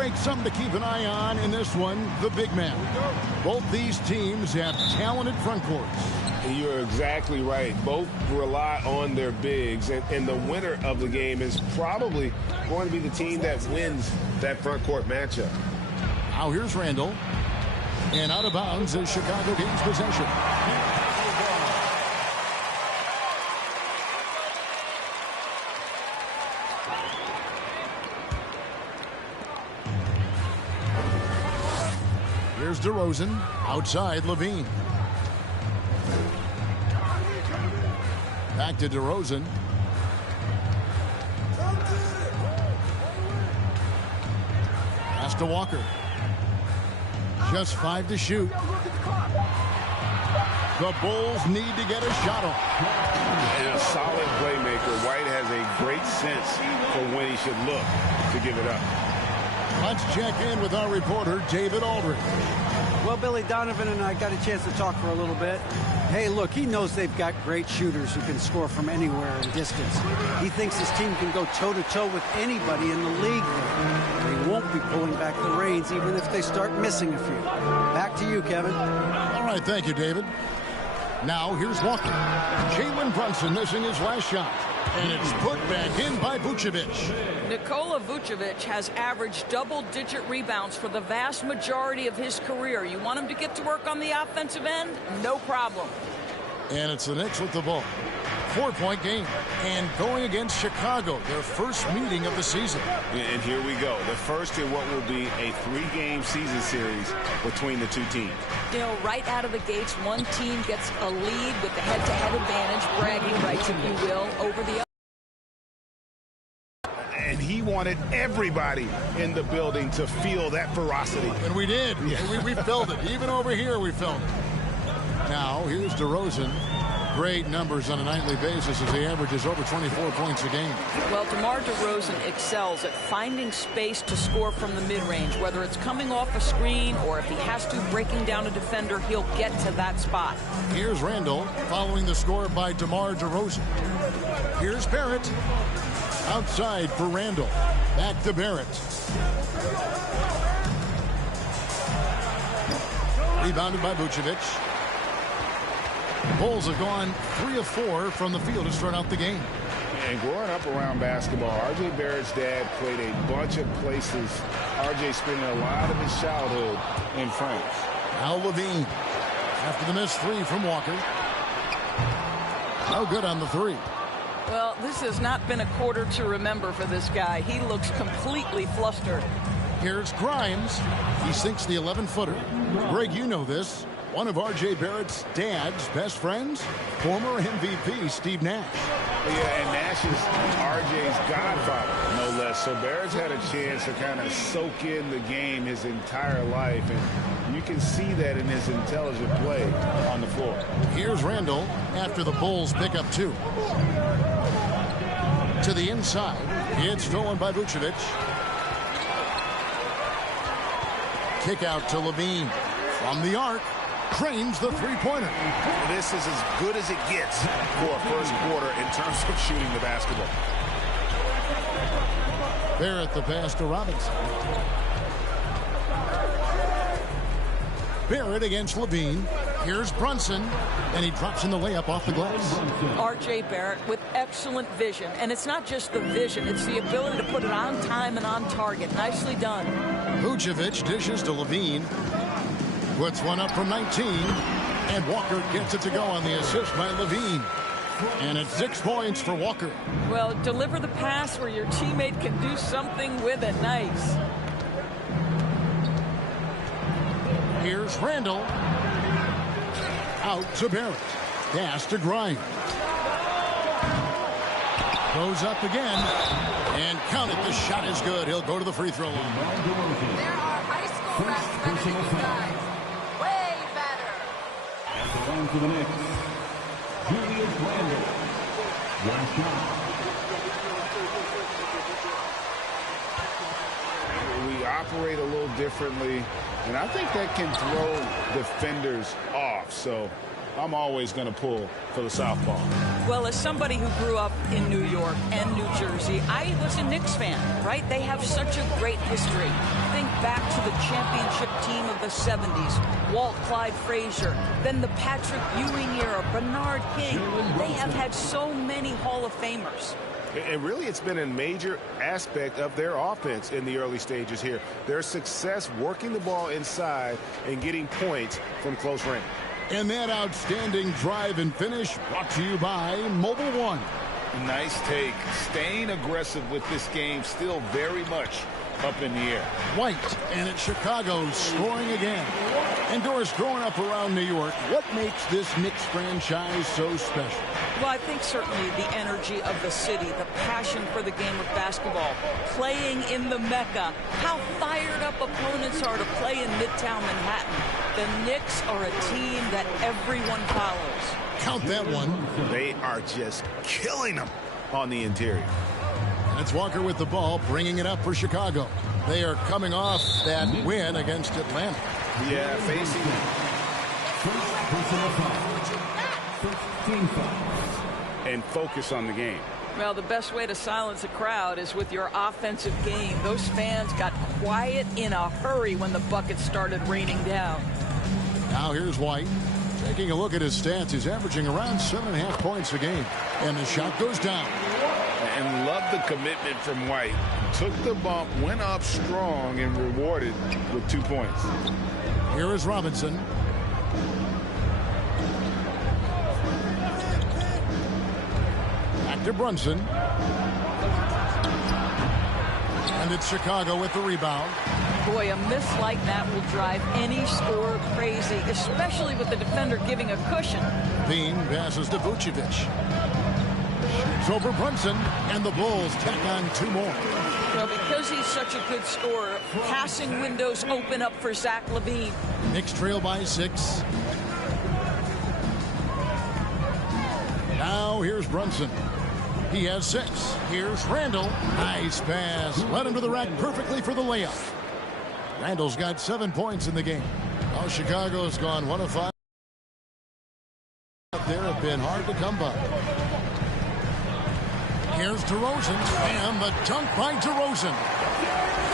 Greg, something to keep an eye on in this one, the big man. Both these teams have talented front courts. You're exactly right. Both rely on their bigs, and the winner of the game is probably going to be the team that wins that front court matchup. Now here's Randall. And out of bounds is Chicago gains possession. Here's DeRozan. Outside, Levine. Back to DeRozan. Pass to Walker. Just 5 to shoot. The Bulls need to get a shot off. And a solid playmaker. White has a great sense for when he should look to give it up. Let's check in with our reporter, David Aldridge. Well, Billy, Donovan and I got a chance to talk for a little bit. Hey, look, he knows they've got great shooters who can score from anywhere in distance. He thinks his team can go toe-to-toe with anybody in the league. They won't be pulling back the reins even if they start missing a few. Back to you, Kevin. All right, thank you, David. Now, here's Walker. Jalen Brunson missing his last shot. And it's put back in by Vucevic. Nikola Vucevic has averaged double-digit rebounds for the vast majority of his career. You want him to get to work on the offensive end? No problem. And it's the Knicks with the ball. 4-point game. And going against Chicago, their first meeting of the season. And here we go. The first in what will be a 3-game season series between the two teams. You know, right out of the gates, one team gets a lead with the head-to-head advantage, bragging rights, if you will, over the other. And he wanted everybody in the building to feel that ferocity. And we did. Yeah. We felt it. Even over here, we felt it. Now, here's DeRozan. Great numbers on a nightly basis as he averages over 24 points a game. Well, DeMar DeRozan excels at finding space to score from the mid-range, whether it's coming off a screen or if he has to breaking down a defender, he'll get to that spot. Here's Randall following the score by DeMar DeRozan. Here's Barrett. Outside for Randall. Back to Barrett. Rebounded by Vucevic. Bulls have gone 3 of 4 from the field to start out the game. And growing up around basketball, R.J. Barrett's dad played a bunch of places. R.J. spending a lot of his childhood in France. Now Levine. After the missed 3 from Walker. No good on the 3. Well, this has not been a quarter to remember for this guy. He looks completely flustered. Here's Grimes. He sinks the 11-footer. Greg, you know this. One of R.J. Barrett's dad's best friends, former MVP Steve Nash. Yeah, and Nash is R.J.'s godfather, no less. So Barrett's had a chance to kind of soak in the game his entire life, and you can see that in his intelligent play on the floor. Here's Randall after the Bulls pick up 2. To the inside. It's stolen by Vucevic. Kick out to Levine. From the arc. Trains the 3-pointer. This is as good as it gets for a first quarter in terms of shooting the basketball. Barrett the pass to Robinson. Barrett against Levine. Here's Brunson, and he drops in the layup off the glass. R.J. Barrett with excellent vision, and it's not just the vision, it's the ability to put it on time and on target. Nicely done. Vucevic dishes to Levine. Puts one up from 19, and Walker gets it to go on the assist by Levine. And it's 6 points for Walker. Well, deliver the pass where your teammate can do something with it. Nice. Here's Randall. Out to Barrett. Pass to Grimes. Goes up again. And count it. The shot is good. He'll go to the free throw line. There are high school refs better than these guys. Way better. At the line for the Knicks, Julius Randle. One shot. We operate a little differently, and I think that can throw defenders off. So I'm always going to pull for the southpaw. Well, as somebody who grew up in New York and New Jersey, I was a Knicks fan, right? They have such a great history. Think back to the championship team of the 70s, Walt Clyde Frazier, then the Patrick Ewing era, Bernard King. They have had so many Hall of Famers. And really, it's been a major aspect of their offense in the early stages here. Their success working the ball inside and getting points from close range. And that outstanding drive and finish brought to you by Mobile One. Nice take. Staying aggressive with this game, still very much up in the air. White, and it's Chicago scoring again. And Doris, growing up around New York, what makes this Knicks franchise so special? Well, I think certainly the energy of the city, the passion for the game of basketball, playing in the Mecca, how fired up opponents are to play in Midtown Manhattan. The Knicks are a team that everyone follows. Count that one. They are just killing them on the interior. It's Walker with the ball, bringing it up for Chicago. They are coming off that win against Atlanta. Yeah, facing and focus on the game. Well, the best way to silence a crowd is with your offensive game. Those fans got quiet in a hurry when the buckets started raining down. Now here's White. Taking a look at his stats, he's averaging around 7.5 points a game. And the shot goes down. And love the commitment from White. Took the bump, went up strong, and rewarded with 2 points. Here is Robinson. Back to Brunson. And it's Chicago with the rebound. Boy, a miss like that will drive any scorer crazy, especially with the defender giving a cushion. Bean passes to Vucevic. It's over Brunson, and the Bulls tack on 2 more. Well, because he's such a good scorer, passing windows open up for Zach LaVine. Knicks trail by 6. Now here's Brunson. He has 6. Here's Randall. Nice pass. Led him to the rack perfectly for the layup. Randall's got 7 points in the game. Now Chicago's gone 1 of 5. There have been hard to come by. Here's DeRozan, and the dunk by DeRozan.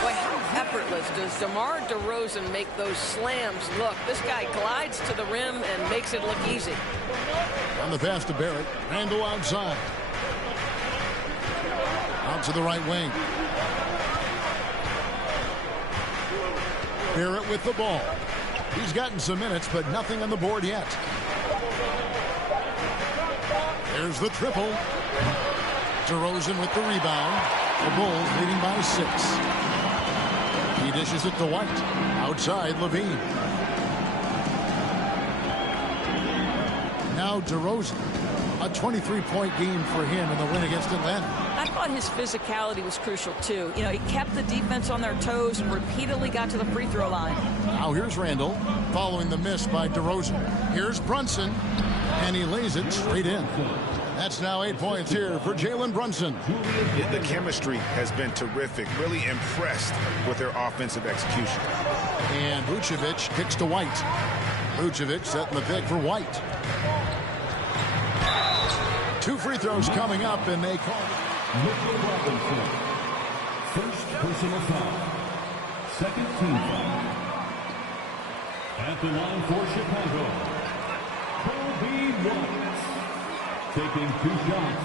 Boy, how effortless does DeMar DeRozan make those slams look? This guy glides to the rim and makes it look easy. On the pass to Barrett. Randall outside. Out to the right wing. Barrett with the ball. He's gotten some minutes, but nothing on the board yet. There's the triple. DeRozan with the rebound. The Bulls leading by 6. He dishes it to White. Outside, LaVine. Now DeRozan. A 23-point game for him in the win against Atlanta. I thought his physicality was crucial, too. You know, he kept the defense on their toes and repeatedly got to the free throw line. Now here's Randall, following the miss by DeRozan. Here's Brunson, and he lays it straight in. That's now 8 points here for Jalen Brunson. The chemistry has been terrific. Really impressed with their offensive execution. And Vucevic kicks to White. Vucevic setting the pick for White. 2 free throws coming up, and they call Mitchell Robinson. First personal foul. Second team foul. At the line for Chicago, Kobe White. Taking 2 shots.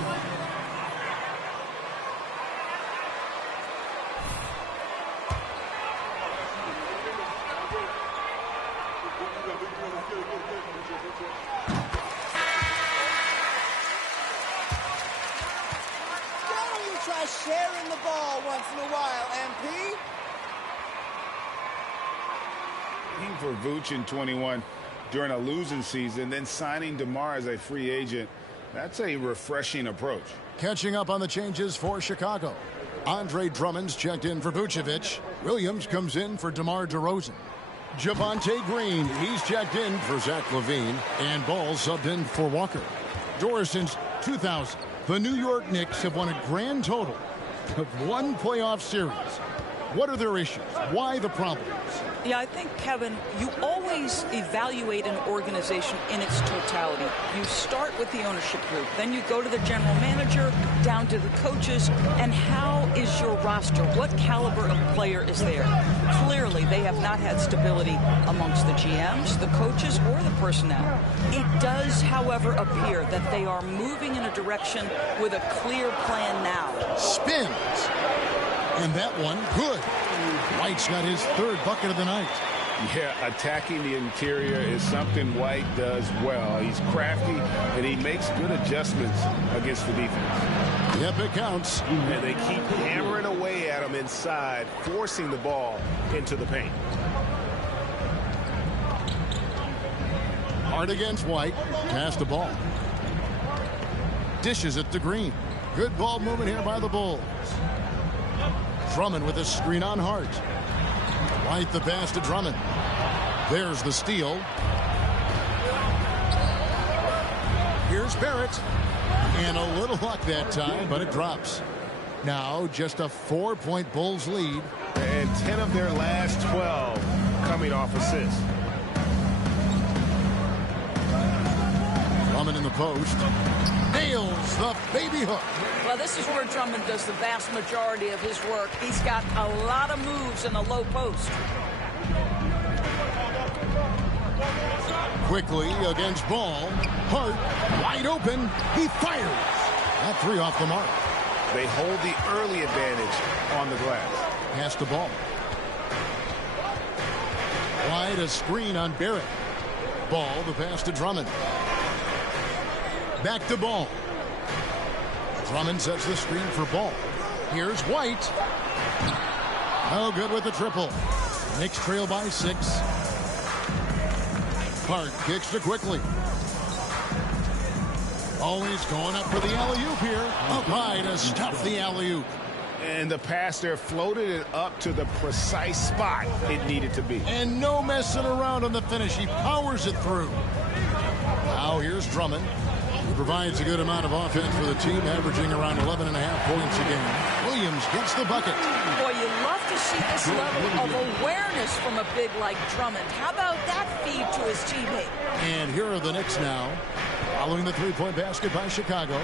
Try sharing the ball once in a while, MP. For Vooch in 21 during a losing season, then signing DeMar as a free agent, that's a refreshing approach. Catching up on the changes for Chicago. Andre Drummond's checked in for Vucevic. Williams comes in for DeMar DeRozan. Javonte Green, he's checked in for Zach LaVine. And Ball subbed in for Walker. Doris, since 2000, the New York Knicks have won a grand total of 1 playoff series. What are their issues? Why the problems? Yeah, I think, Kevin, you always evaluate an organization in its totality. You start with the ownership group, then you go to the general manager, down to the coaches, and how is your roster? What caliber of player is there? Clearly, they have not had stability amongst the GMs, the coaches, or the personnel. It does, however, appear that they are moving in a direction with a clear plan now. Spins. And that one, good. White's got his third bucket of the night. Yeah, attacking the interior is something White does well. He's crafty, and he makes good adjustments against the defense. Yep, it counts. And they keep hammering away at him inside, forcing the ball into the paint. Hard against White. Pass the ball. Dishes it to Green. Good ball movement here by the Bulls. Drummond with a screen on Hart. White the pass to Drummond. There's the steal. Here's Barrett. And a little luck that time, but it drops. Now just a 4-point Bulls lead. And 10 of their last 12 coming off assists. Drummond in the post. Nails the baby hook. Well, this is where Drummond does the vast majority of his work. He's got a lot of moves in the low post. Quickly against Ball. Hart wide open. He fires. That three off the mark. They hold the early advantage on the glass. Pass the ball. Wide a screen on Barrett. Ball the pass to Drummond. Back to Ball. Drummond sets the screen for Ball. Here's White. No good with the triple. Knicks trail by 6. Hart kicks to Quickly. Always going up for the alley-oop here. Up high to stuff the alley-oop. And the pass there floated it up to the precise spot it needed to be. And no messing around on the finish. He powers it through. Now here's Drummond. He provides a good amount of offense for the team, averaging around 11.5 points a game. Williams gets the bucket. Boy, you love to see this level of awareness from a big like Drummond. How about that feed to his teammate? And here are the Knicks now, following the three-point basket by Chicago.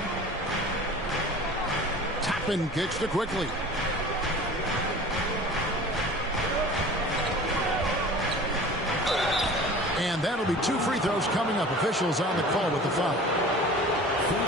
Toppin kicks to Quickly. And that'll be 2 free throws coming up. Officials on the call with the foul.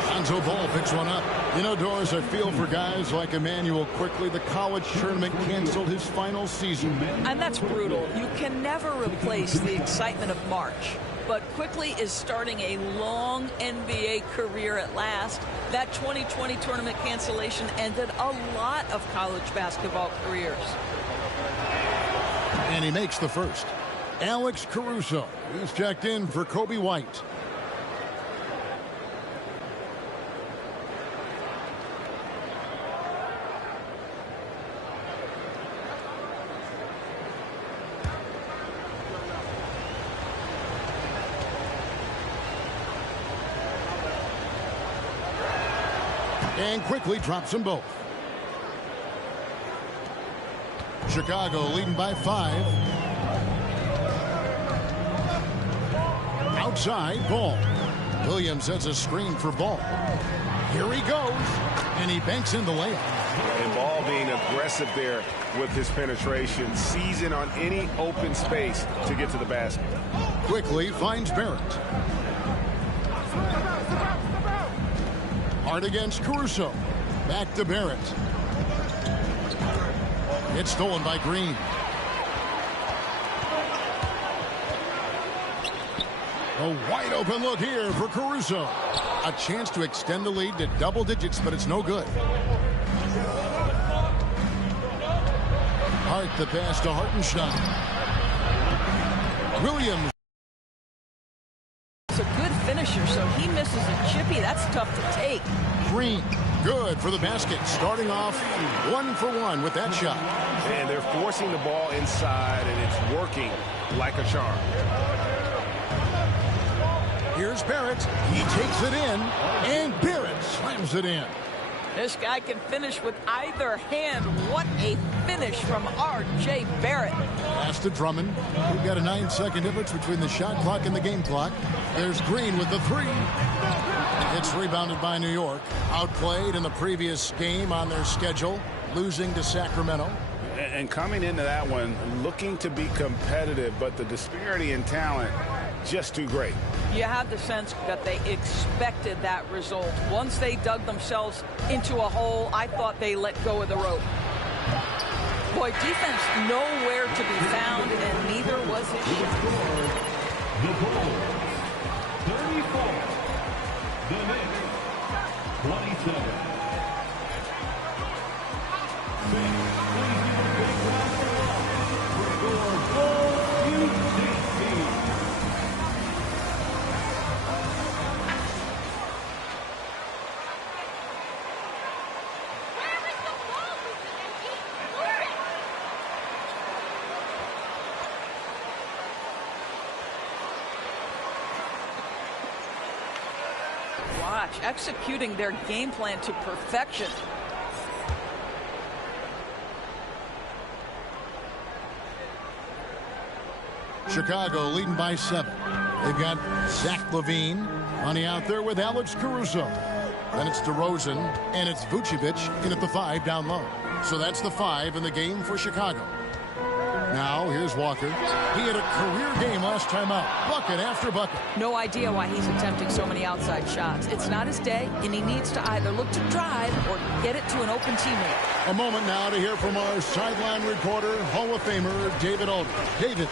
Lonzo Ball picks one up. You know, Doris, I feel for guys like Emmanuel Quickly. The college tournament canceled his final season. And that's brutal. You can never replace the excitement of March. But Quickly is starting a long NBA career at last. That 2020 tournament cancellation ended a lot of college basketball careers. And he makes the first. Alex Caruso. He's checked in for Kobe White. And Quickly drops them both. Chicago leading by 5. Outside, Ball. Williams sets a screen for Ball. Here he goes. And he banks in the layup. And Ball being aggressive there with his penetration, seizing on any open space to get to the basket. Quickly finds Barrett. Hard against Caruso. Back to Barrett. It's stolen by Green. A wide open look here for Caruso. A chance to extend the lead to double digits, but it's no good. Hart the pass to Hartenstein. Williams. It's a good finisher, so he misses a chippy. That's tough to take. Green, good for the basket. Starting off 1 for 1 with that shot. And they're forcing the ball inside, and it's working like a charm. Here's Barrett. He takes it in, and Barrett slams it in. This guy can finish with either hand. What a finish from R.J. Barrett. Pass to Drummond. We've got a 9-second difference between the shot clock and the game clock. There's Green with the three. It's rebounded by New York. Outplayed in the previous game on their schedule, losing to Sacramento. And coming into that one, looking to be competitive, but the disparity in talent, just too great. You have the sense that they expected that result. Once they dug themselves into a hole, I thought they let go of the rope. Boy, defense nowhere to be found, and neither was his shot. The Bulls, 34. The Knicks, 27. Watch, executing their game plan to perfection. Chicago leading by 7. They've got Zach LaVine. Money out there with Alex Caruso. Then it's DeRozan, and it's Vucevic in at the 5 down low. So that's the 5 in the game for Chicago. Now, here's Walker. He had a career game last time out. Bucket after bucket. No idea why he's attempting so many outside shots. It's not his day, and he needs to either look to drive or get it to an open teammate. A moment now to hear from our sideline reporter, Hall of Famer David Aldridge. David.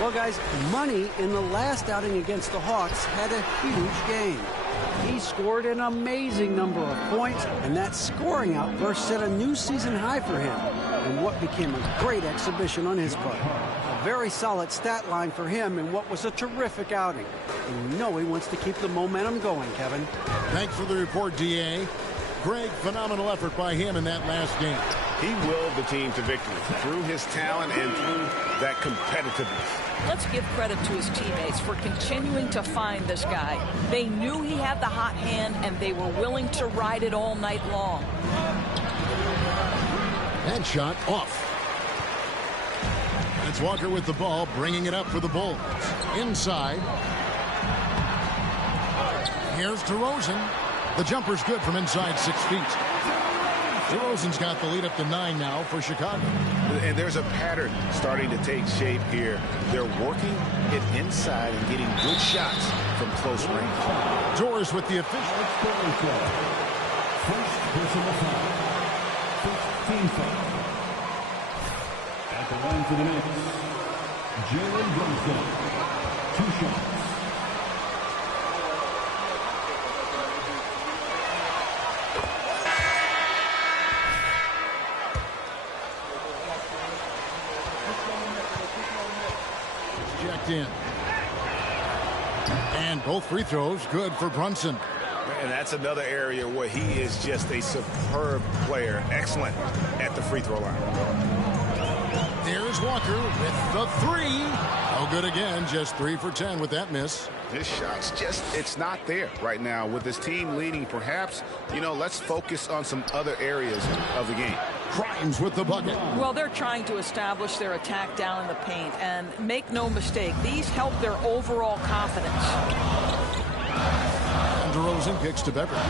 Well, guys, Money in the last outing against the Hawks had a huge game. He scored an amazing number of points, and that scoring outburst set a new season high for him in what became a great exhibition on his part. A very solid stat line for him in what was a terrific outing. And you know he wants to keep the momentum going, Kevin. Thanks for the report, D.A. Greg, phenomenal effort by him in that last game. He willed the team to victory through his talent and through that competitiveness. Let's give credit to his teammates for continuing to find this guy. They knew he had the hot hand, and they were willing to ride it all night long. That shot off. That's Walker with the ball, bringing it up for the Bulls. Inside. Here's DeRozan. The jumper's good from inside 6 feet. DeRozan's got the lead up to 9 now for Chicago. And there's a pattern starting to take shape here. They're working it inside and getting good shots from close range. Doors with the official. First personal foul. First team foul. At the line for the Knicks, Jalen Brunson. 2 shots. In. And both free throws good for Brunson. And that's another area where he is just a superb player. Excellent at the free throw line. Here's Walker with the 3. No good again. Just 3 for 10 with that miss. His shot's just, it's not there right now. With his team leading, perhaps, let's focus on some other areas of the game. Grimes with the bucket. Well, they're trying to establish their attack down in the paint, and make no mistake, these help their overall confidence. And DeRozan kicks to Beverly.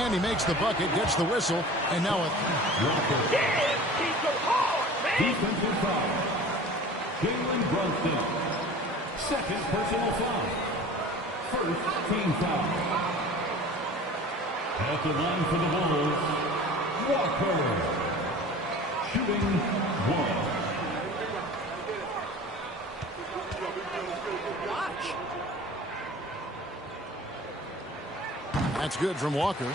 And he makes the bucket, gets the whistle, and now a... Defensive foul. Jalen Brunson. Second personal foul. First team foul. At the line for the Bulls, Walker. Shooting 1. Watch. That's good from Walker.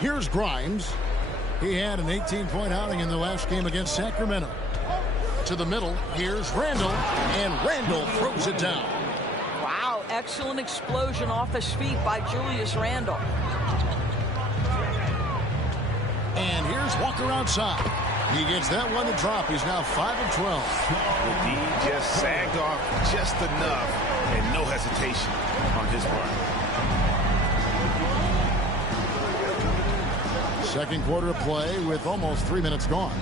Here's Grimes. He had an 18-point outing in the last game against Sacramento. To the middle, here's Randall, and Randall throws it down. Wow, excellent explosion off his feet by Julius Randle. And here's Walker outside. He gets that one to drop. He's now 5 of 12. The D just sagged off just enough and no hesitation on his part. Second quarter of play with almost 3 minutes gone.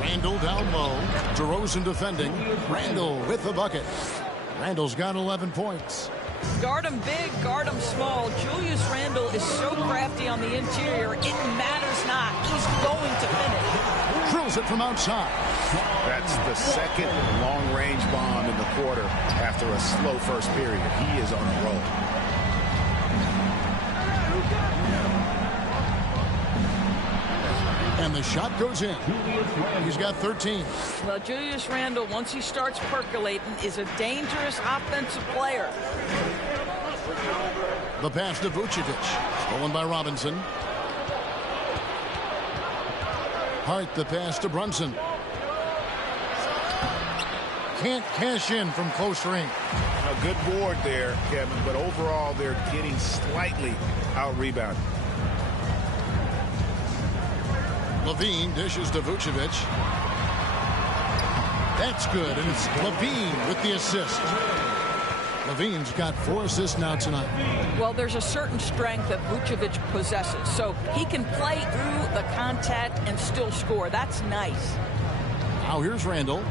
Randall down low. DeRozan defending. Randall with the bucket. Randall's got 11 points. Guard him big, guard him small. Julius Randle is so crafty on the interior, it matters not. He's going to finish. Drills it from outside. That's the second long-range bomb in the quarter after a slow first period. He is on a roll. And the shot goes in. He's got 13. Well, Julius Randle, once he starts percolating, is a dangerous offensive player. The pass to Vucevic. Stolen by Robinson. Hart, the pass to Brunson. Can't cash in from close range. A good board there, Kevin, but overall they're getting slightly out-rebounded. Levine dishes to Vucevic. That's good, and it's Levine with the assist. Levine's got 4 assists now tonight. Well, there's a certain strength that Vucevic possesses, so he can play through the contact and still score. That's nice. Now here's Randall.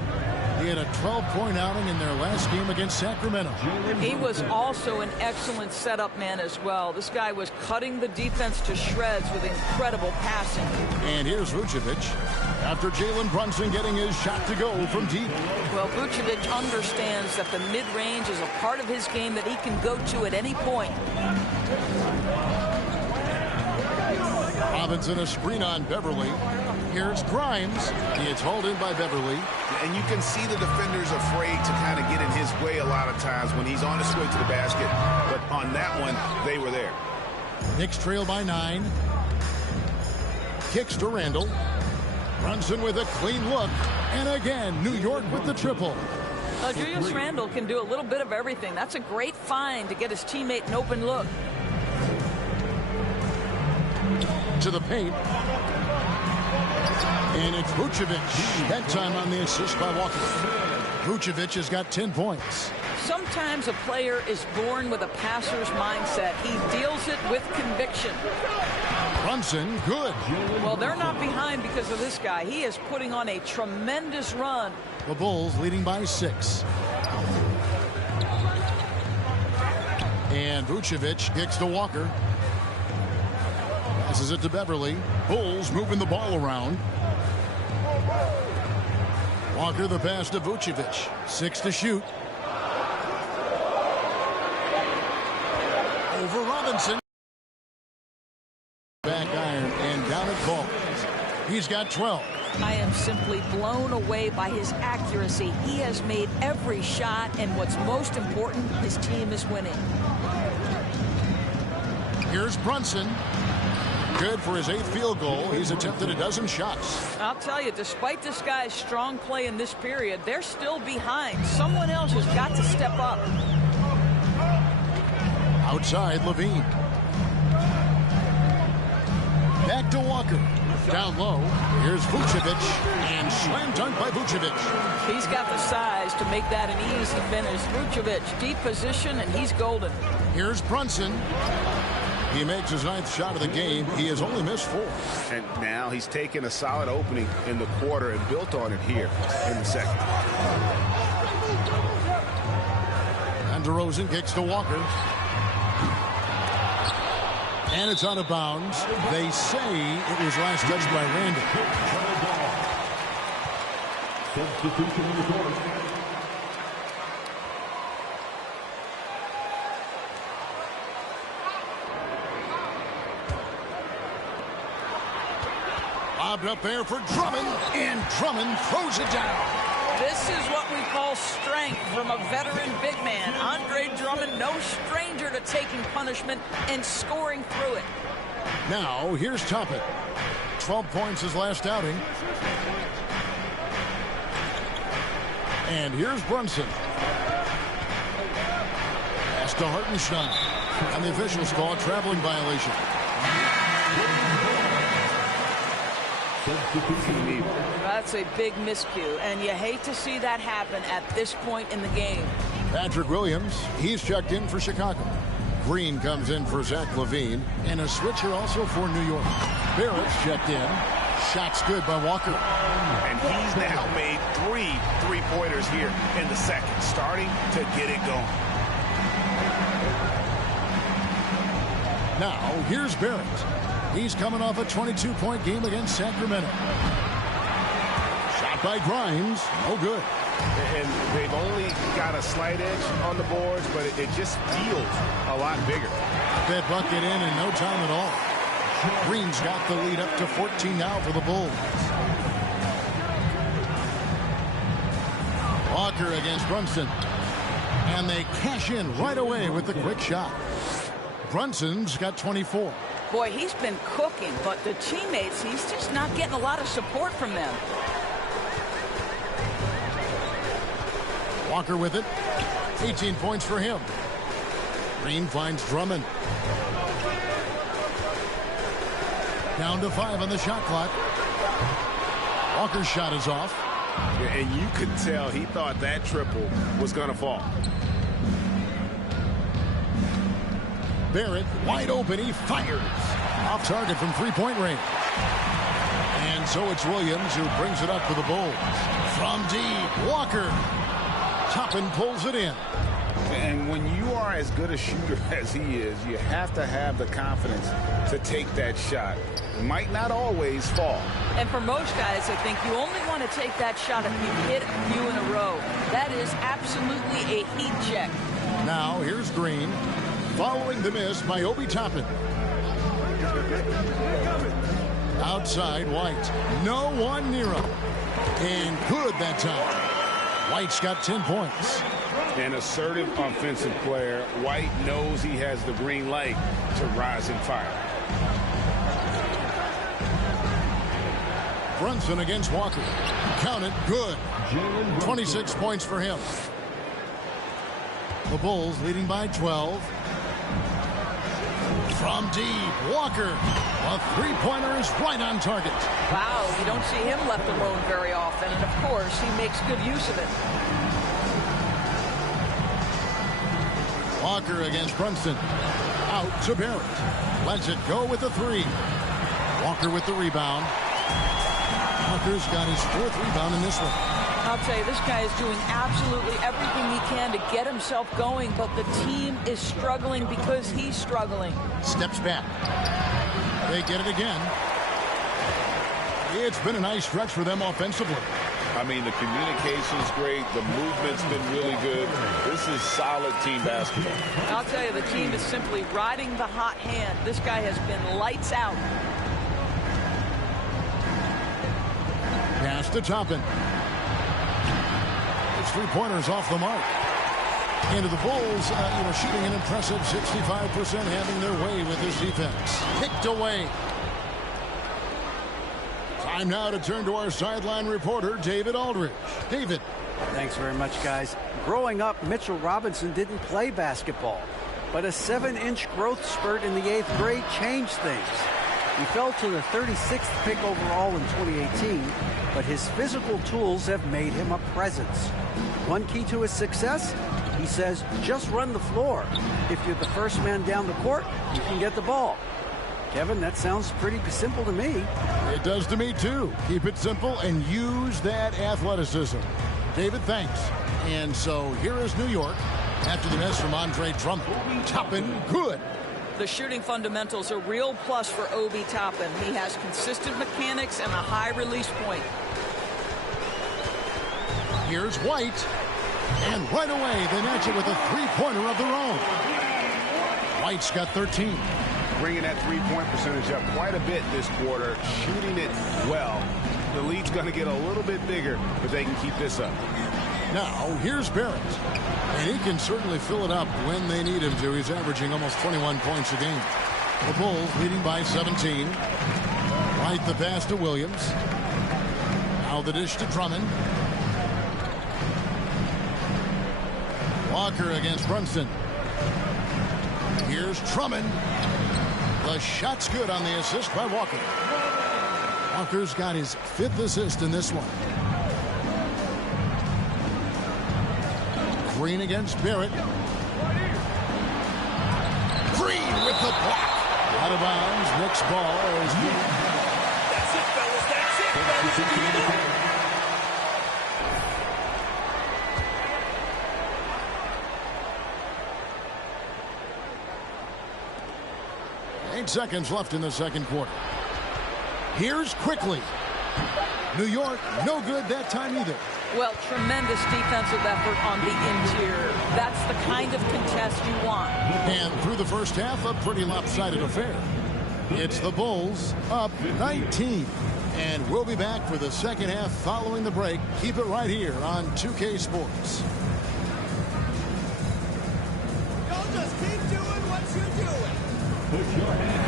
He had a 12-point outing in their last game against Sacramento. He was also an excellent setup man as well. This guy was cutting the defense to shreds with incredible passing. And here's Vucevic after Jalen Brunson getting his shot to go from deep. Well, Vucevic understands that the mid-range is a part of his game that he can go to at any point. Robinson a screen on Beverly. Here's Grimes. He is hauled in by Beverly. And you can see the defenders afraid to kind of get in his way a lot of times when he's on his way to the basket. But on that one, they were there. Knicks trail by 9. Kicks to Randall. Brunson with a clean look. And again, New York with the triple. Julius Randle can do a little bit of everything. That's a great find to get his teammate an open look. To the paint. And it's Vucevic. That time on the assist by Walker. Vucevic has got 10 points. Sometimes a player is born with a passer's mindset. He deals it with conviction. Brunson, good. Well, they're not behind because of this guy. He is putting on a tremendous run. The Bulls leading by 6. And Vucevic kicks to Walker. Passes it to Beverly. Bulls moving the ball around. Walker the pass to Vucevic. 6 to shoot. Over Robinson. Back iron and down at ball. He's got 12. I am simply blown away by his accuracy. He has made every shot, and what's most important, his team is winning. Here's Brunson. Good for his 8th field goal. He's attempted a dozen shots. I'll tell you, despite this guy's strong play in this period, they're still behind. Someone else has got to step up. Outside, Levine. Back to Walker. Down low. Here's Vucevic. And slam dunk by Vucevic. He's got the size to make that an easy finish. Vucevic, deep position, and he's golden. Here's Brunson. He makes his 9th shot of the game. He has only missed 4. And now he's taken a solid opening in the quarter and built on it here in the second. And DeRozan kicks to Walker. And it's out of bounds. They say it was last touched by Randall. Substitution in the court. Lobbed up there for Drummond, and Drummond throws it down. This is what we call strength from a veteran big man. Andre Drummond, no stranger to taking punishment and scoring through it. Now, here's Toppin. 12 points his last outing. And here's Brunson. Pass to Hartenstein. And the officials call a traveling violation. Substitution. That's a big miscue, and you hate to see that happen at this point in the game. Patrick Williams, he's checked in for Chicago. Green comes in for Zach LaVine, and a switcher also for New York. Barrett's checked in. Shot's good by Walker. And he's now made 3 3-pointers here in the second, starting to get it going. Now, here's Barrett. He's coming off a 22-point game against Sacramento. Shot by Grimes, no good. And they've only got a slight edge on the boards, but it just feels a lot bigger. That bucket in no time at all. Green's got the lead up to 14 now for the Bulls. Walker against Brunson. And they cash in right away with the quick shot. Brunson's got 24. Boy, he's been cooking, but the teammates, he's just not getting a lot of support from them. Walker with it. 18 points for him. Green finds Drummond. Down to 5 on the shot clock. Walker's shot is off. And you could tell he thought that triple was going to fall. Barrett wide open. He fires. Off target from three-point range. And so it's Williams who brings it up for the Bulls. From deep, Walker. Toppin pulls it in. And when you are as good a shooter as he is, you have to have the confidence to take that shot. It might not always fall. And for most guys, I think you only want to take that shot if you hit a few in a row. That is absolutely a heat check. Now here's Green. Following the miss by Obi Toppin. Outside White. No one near him. And good that time. White's got 10 points. An assertive offensive player. White knows he has the green light to rise and fire. Brunson against Walker. Count it. Good. 26 points for him. The Bulls leading by 12. From deep, Walker. A three-pointer is right on target. Wow, you don't see him left alone very often, and of course, he makes good use of it. Walker against Brunson. Out to Barrett. Lets it go with the three. Walker with the rebound. Walker's got his 4th rebound in this one. I'll tell you, this guy is doing absolutely everything he can to get himself going, but the team is struggling because he's struggling. Steps back. They get it again. It's been a nice stretch for them offensively. I mean, the communication's great. The movement's been really good. This is solid team basketball. I'll tell you, the team is simply riding the hot hand. This guy has been lights out. Pass to Toppin. His three-pointers off the mark. Into the Bulls, shooting an impressive 65%, having their way with this defense. Kicked away. Time now to turn to our sideline reporter, David Aldridge. David. Thanks very much, guys. Growing up, Mitchell Robinson didn't play basketball, but a 7-inch growth spurt in the 8th grade changed things. He fell to the 36th pick overall in 2018, but his physical tools have made him a presence. One key to his success, he says, just run the floor. If you're the first man down the court, you can get the ball. Kevin, that sounds pretty simple to me. It does to me, too. Keep it simple and use that athleticism. David, thanks. And so here is New York after the miss from Andre Drummond. Toppin, good. The shooting fundamentals are real plus for Obi Toppin. He has consistent mechanics and a high release point. Here's White. And right away, they match it with a three-pointer of their own. White's got 13. Bringing that three-point percentage up quite a bit this quarter, shooting it well. The lead's going to get a little bit bigger if they can keep this up. Now, here's Barrett. And he can certainly fill it up when they need him to. He's averaging almost 21 points a game. The Bulls leading by 17. Right the pass to Williams. Now the dish to Drummond. Walker against Brunson. Here's Drummond. The shot's good on the assist by Walker. Walker's got his 5th assist in this one. Green against Barrett. Green with the block. Out of bounds. Knicks ball is That's it, fellas. That's it, fellas. 8 seconds left in the second quarter. Here's quickly. New York, no good that time either. Well, tremendous defensive effort on the interior. That's the kind of contest you want. And through the first half, a pretty lopsided affair. It's the Bulls up 19. And we'll be back for the second half following the break. Keep it right here on 2K Sports. Y'all just keep doing what you're doing. Put your hands.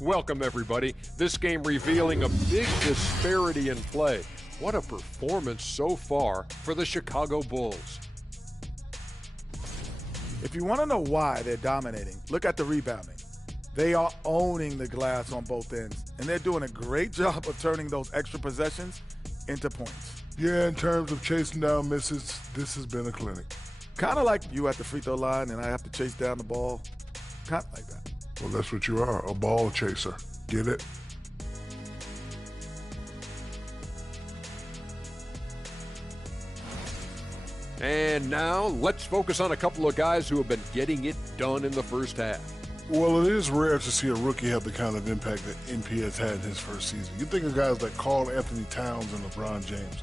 Welcome, everybody. This game revealing a big disparity in play. What a performance so far for the Chicago Bulls. If you want to know why they're dominating, look at the rebounding. They are owning the glass on both ends, and they're doing a great job of turning those extra possessions into points. Yeah, in terms of chasing down misses, this has been a clinic. Kind of like you at the free throw line and I have to chase down the ball. Kind of like that. Well, that's what you are, a ball chaser. Get it? And now let's focus on a couple of guys who have been getting it done in the first half. Well, it is rare to see a rookie have the kind of impact that NP has had in his first season. You think of guys like Karl Anthony Towns and LeBron James.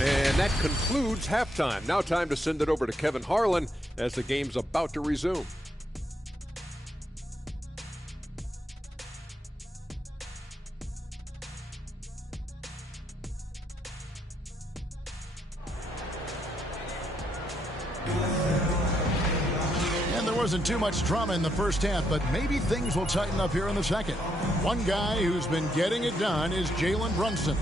And that concludes halftime. Now time to send it over to Kevin Harlan as the game's about to resume. Wasn't too much drama in the first half, but maybe things will tighten up here in the second. One guy who's been getting it done is Jalen Brunson.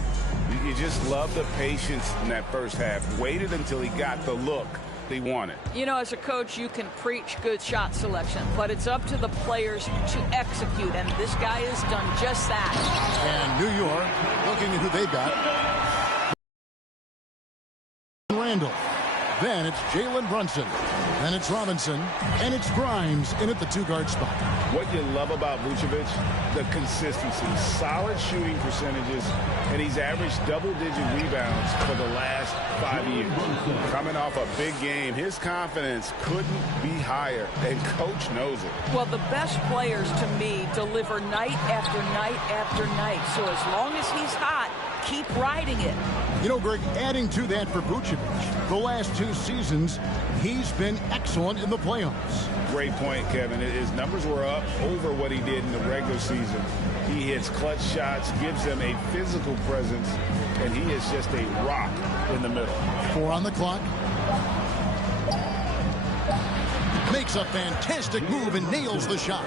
You just love the patience in that first half. Waited until he got the look they wanted. You know, as a coach, you can preach good shot selection, but it's up to the players to execute, and this guy has done just that. And New York, looking at who they've got. Randall. Then it's Jalen Brunson. Then it's Robinson. And it's Grimes in at the two-guard spot. What you love about Vucevic, the consistency, solid shooting percentages, and he's averaged double-digit rebounds for the last 5 years. Coming off a big game, his confidence couldn't be higher, and coach knows it. Well, the best players, to me, deliver night after night after night. So as long as he's hot, keep riding it. You know, Greg, adding to that for Vucevic, the last 2 seasons, he's been excellent in the playoffs. Great point, Kevin. His numbers were up over what he did in the regular season. He hits clutch shots, gives them a physical presence, and he is just a rock in the middle. 4 on the clock. Makes a fantastic move and nails the shot.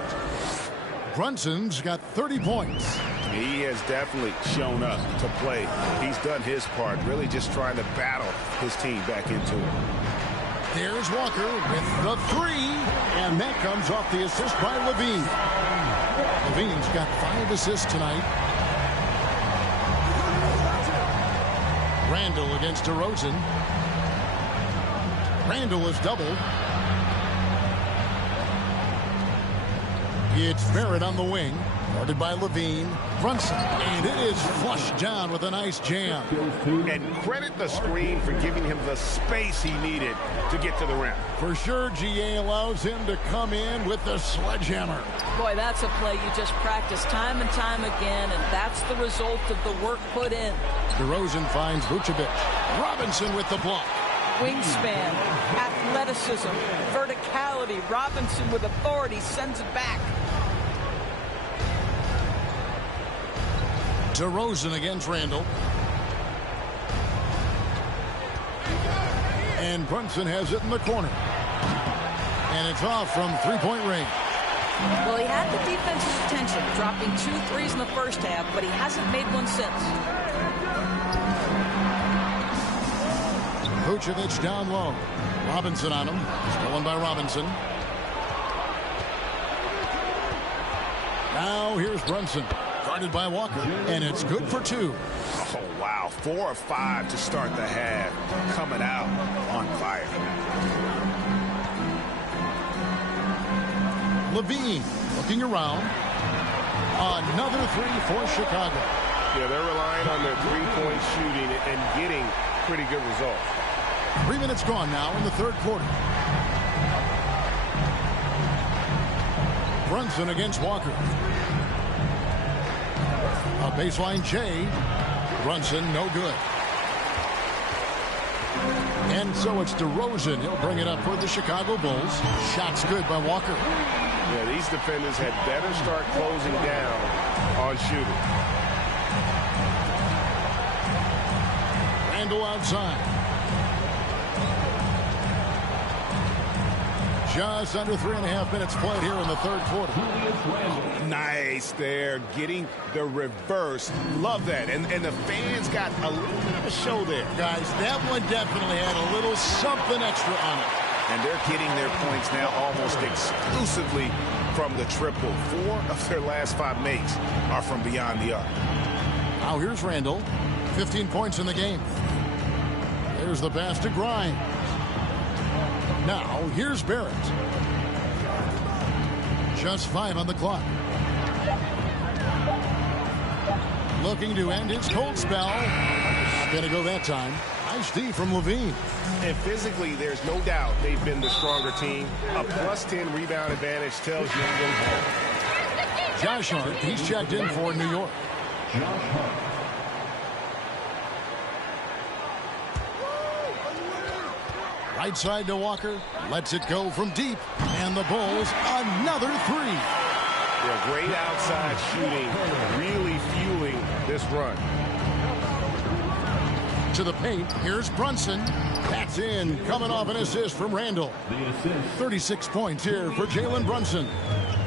Brunson's got 30 points. He has definitely shown up to play. He's done his part, really just trying to battle his team back into it. There's Walker with the three, and that comes off the assist by Levine. Levine's got 5 assists tonight. Randall against DeRozan. Randall is doubled. It's Barrett on the wing, guarded by Levine. Brunson, and it is flushed down with a nice jam. And credit the screen for giving him the space he needed to get to the rim. For sure, GA allows him to come in with the sledgehammer. Boy, that's a play you just practice time and time again, and that's the result of the work put in. DeRozan finds Vucevic. Robinson with the block. Wingspan, athleticism, verticality. Robinson with authority sends it back. DeRozan against Randall. And Brunson has it in the corner. And it's off from three-point range. Well, he had the defense's attention, dropping 2 threes in the first half, but he hasn't made one since. Vucevic down low. Robinson on him. Stolen by Robinson. Now here's Brunson. Guarded by Walker. And it's good for 2. Oh, wow. 4 of 5 to start the half. Coming out on fire. Levine looking around. Another 3 for Chicago. Yeah, they're relying on their three-point shooting and getting pretty good results. 3 minutes gone now in the third quarter. Brunson against Walker. A baseline J. Brunson, no good. And so it's DeRozan. He'll bring it up for the Chicago Bulls. Shots good by Walker. Yeah, these defenders had better start closing down on shooting. Randall outside. Just under 3.5 minutes played here in the third quarter. Nice there, getting the reverse. Love that. And the fans got a little bit of a show there. Guys, that one definitely had a little something extra on it. And they're getting their points now almost exclusively from the triple. 4 of their last 5 makes are from beyond the arc. Now here's Randall. 15 points in the game. There's the pass to Grimes. Now, here's Barrett. Just 5 on the clock. Looking to end his cold spell. Gonna go that time. Nice D from Levine. And physically, there's no doubt they've been the stronger team. A +10 rebound advantage tells you Josh Hart, he's checked in for New York. Right side to Walker. Lets it go from deep. And the Bulls, another 3. Yeah, great outside shooting. Really fueling this run. To the paint. Here's Brunson. That's in. Coming off an assist from Randall. 36 points here for Jalen Brunson.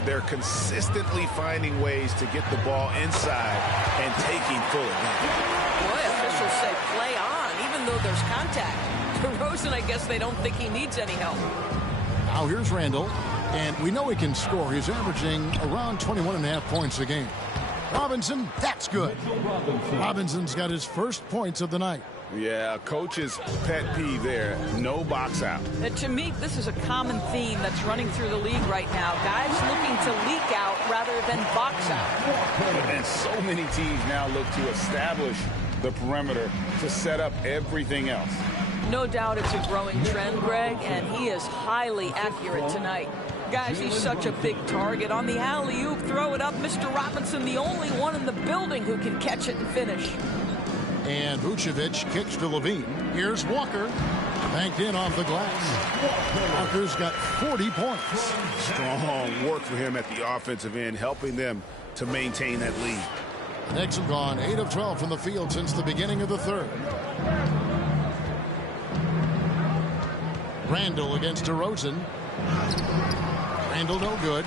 They're consistently finding ways to get the ball inside and taking full advantage. Boy, officials say play on, even though there's contact. DeRozan, I guess they don't think he needs any help. Now here's Randall, and we know he can score. He's averaging around 21.5 points a game. Robinson, that's good. Robinson's got his first points of the night. Yeah, coach's pet peeve there. No box out. To me, this is a common theme that's running through the league right now. Guys looking to leak out rather than box out. And so many teams now look to establish the perimeter to set up everything else. No doubt it's a growing trend, Greg, and he is highly accurate tonight. Guys, he's such a big target. On the alley-oop, throw it up. Mr. Robinson, the only one in the building who can catch it and finish. And Vucevic kicks to Levine. Here's Walker. Banked in off the glass. Walker's got 40 points. Strong work for him at the offensive end, helping them to maintain that lead. The Knicks have gone 8 of 12 from the field since the beginning of the third. Randall against DeRozan. Randall no good.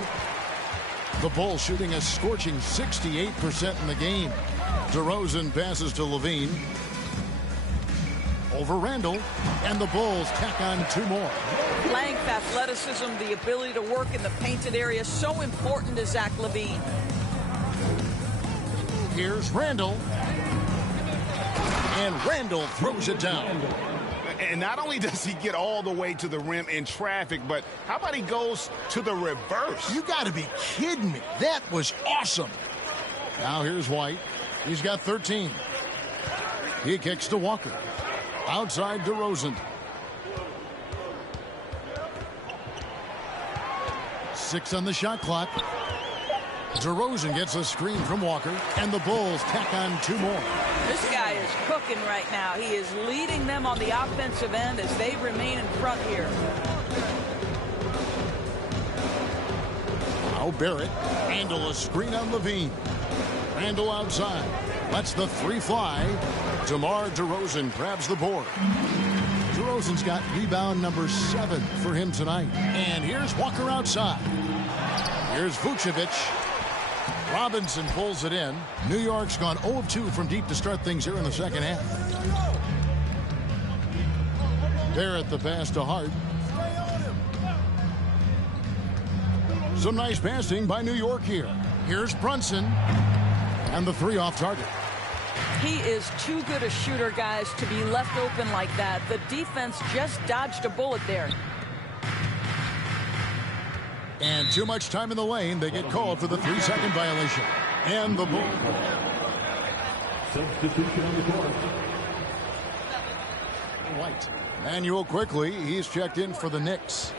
The Bulls shooting a scorching 68% in the game. DeRozan passes to Levine. Over Randall, and the Bulls tack on 2 more. Length, athleticism, the ability to work in the painted area, so important to Zach LaVine. Here's Randall. And Randall throws it down. And not only does he get all the way to the rim in traffic, but how about he goes to the reverse? You got to be kidding me. That was awesome. Now here's White. He's got 13. He kicks to Walker. Outside DeRozan. 6 on the shot clock. DeRozan gets a screen from Walker, and the Bulls tack on 2 more. This guy is cooking right now. He is leading them on the offensive end as they remain in front here. Now Barrett. Randall a screen on LaVine. Randall outside. Lets the 3 fly. DeMar DeRozan grabs the board. DeRozan's got rebound number 7 for him tonight. And here's Walker outside. Here's Vucevic. Robinson pulls it in. New York's gone 0 of 2 from deep to start things here in the second half. Barrett the pass to Hart. Some nice passing by New York here. Here's Brunson. And the 3 off target. He is too good a shooter, guys, to be left open like that. The defense just dodged a bullet there. And too much time in the lane. They get called for the 3-second violation. And the ball. Substitution on the court. White. Manuel quickly. He's checked in for the Knicks.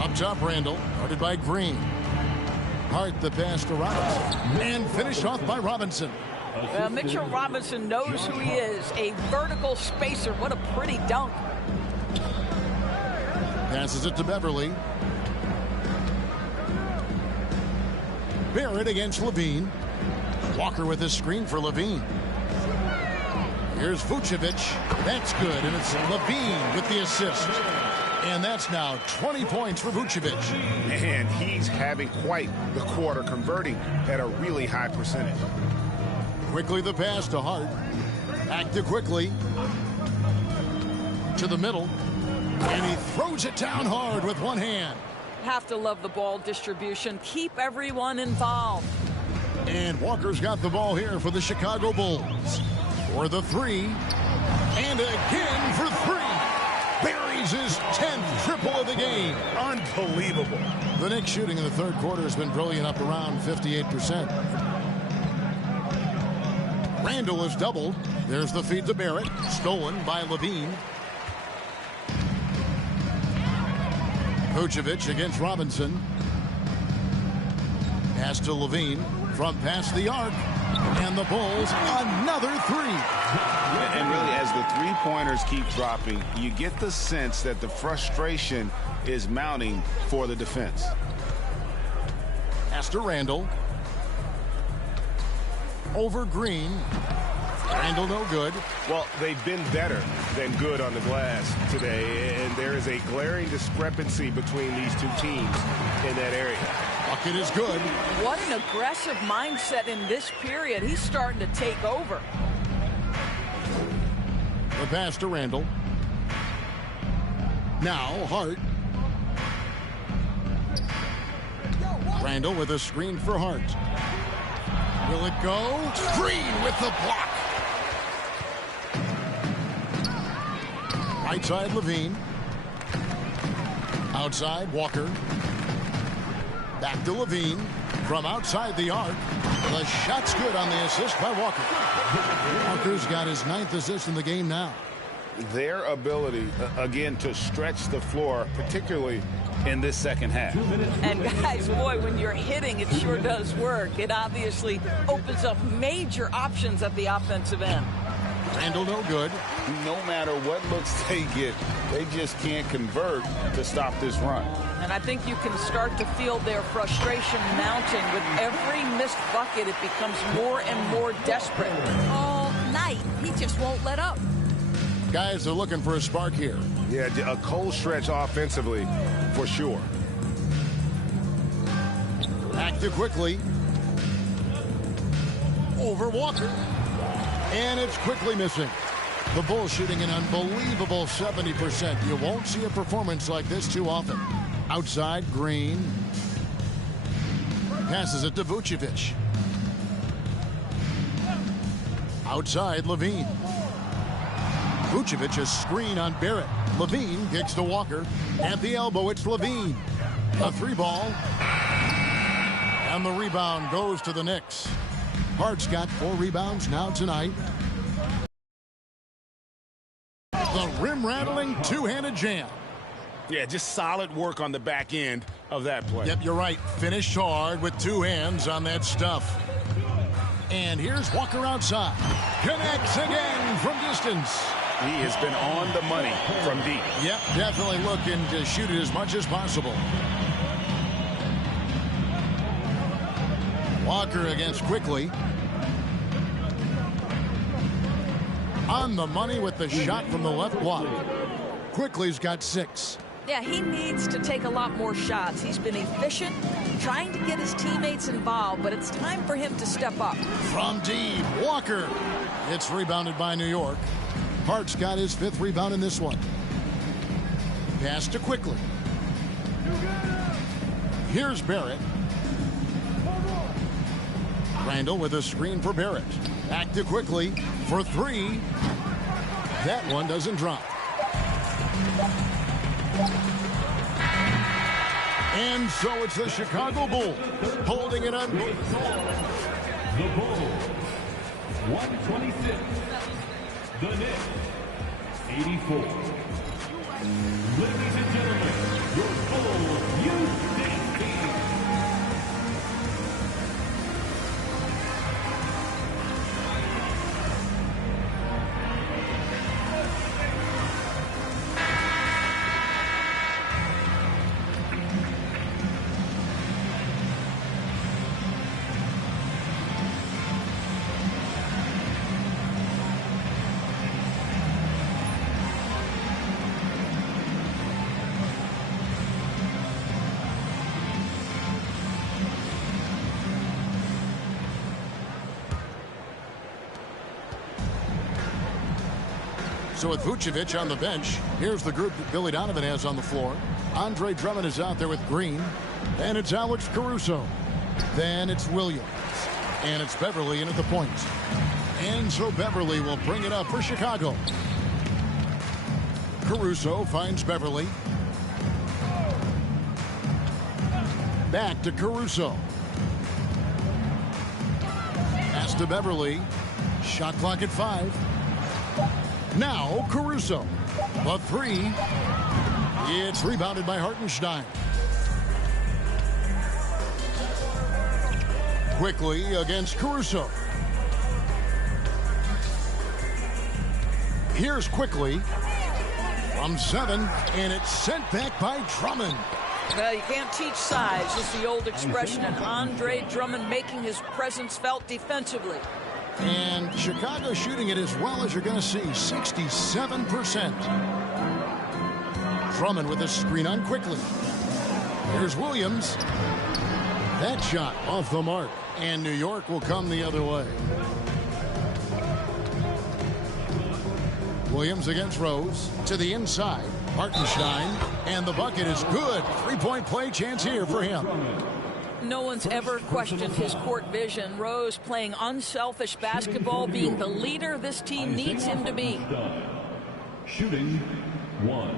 Up top, Randall. Guarded by Green. Hart the pass to Robinson. And finished off by Robinson. Mitchell Robinson knows who he is. A vertical spacer. What a pretty dunk. Passes it to Beverly. Barrett against LaVine. Walker with his screen for LaVine. Here's Vucevic. That's good, and it's LaVine with the assist. And that's now 20 points for Vucevic. And he's having quite the quarter, converting at a really high percentage. Quickly the pass to Hart. Back to Quickly. To the middle. And he throws it down hard with one hand. Have to love the ball distribution. Keep everyone involved. And Walker's got the ball here for the Chicago Bulls. For the 3. And again for 3. Buries his 10th triple of the game. Unbelievable. The Knicks shooting in the third quarter has been brilliant, up around 58%. Randall is doubled. There's the feed to Barrett. Stolen by LaVine. Vucevic against Robinson. Pass to LaVine from past the arc. And the Bulls, another 3. And really, as the 3-pointers keep dropping, you get the sense that the frustration is mounting for the defense. Pass to Randall. Over Green. Randall no good. Well, they've been better than good on the glass today, and there is a glaring discrepancy between these two teams in that area. Bucket is good. What an aggressive mindset in this period. He's starting to take over. The pass to Randall. Now Hart. Randall with a screen for Hart. Will it go? Green with the block. Right side, LaVine. Outside, Walker. Back to LaVine. From outside the arc. The shot's good on the assist by Walker. Walker's got his 9th assist in the game now. Their ability, again, to stretch the floor, particularly in this second half. And guys, boy, when you're hitting, it sure does work. It obviously opens up major options at the offensive end. Randall no good. No matter what looks they get, they just can't convert to stop this run. And I think you can start to feel their frustration mounting. With every missed bucket, it becomes more and more desperate. All night, he just won't let up. Guys are looking for a spark here. Yeah, a cold stretch offensively, for sure. Back to Quickly. Over Walker. And it's quickly missing. The Bulls shooting an unbelievable 70%. You won't see a performance like this too often. Outside, Green. Passes it to Vucevic. Outside, Levine. Vucevic, a screen on Barrett. Levine kicks to Walker. At the elbow, it's Levine. A 3-ball. And the rebound goes to the Knicks. Hart's got 4 rebounds now tonight. The rim-rattling two-handed jam. Yeah, just solid work on the back end of that play. Yep, you're right. Finished hard with 2 hands on that stuff. And here's Walker outside. Connects again from distance. He has been on the money from deep. Yep, definitely looking to shoot it as much as possible. Walker against Quickly. On the money with the shot from the left block. Quickly's got 6. Yeah, he needs to take a lot more shots. He's been efficient, trying to get his teammates involved, but it's time for him to step up. From deep, Walker. It's rebounded by New York. Hart's got his 5th rebound in this one. Pass to Quickly. Here's Barrett. Randall with a screen for Barrett. Back to Quickly for 3. That one doesn't drop. And so it's the Chicago Bulls holding it on. The Bulls, 126. The Knicks, 84. Ladies and gentlemen, your Bulls youth team. So with Vucevic on the bench, here's the group that Billy Donovan has on the floor. Andre Drummond is out there with Green. And it's Alex Caruso. Then it's Williams. And it's Beverly in at the point. And so Beverly will bring it up for Chicago. Caruso finds Beverly. Back to Caruso. Pass to Beverly. Shot clock at 5. Now Caruso. A 3. It's rebounded by Hartenstein. Quickly against Caruso. Here's Quickly from 7, and it's sent back by Drummond. Well, you can't teach size. Just the old expression. And Andre Drummond making his presence felt defensively. And Chicago shooting it as well as you're going to see, 67%. Drummond with a screen on Quickly. Here's Williams. That shot off the mark, and New York will come the other way. Williams against Rose to the inside. Hartenstein, and the bucket is good. 3-point play chance here for him. No one's ever questioned his court vision. Rose playing unselfish basketball, being the leader this team needs him to be. Shooting 1.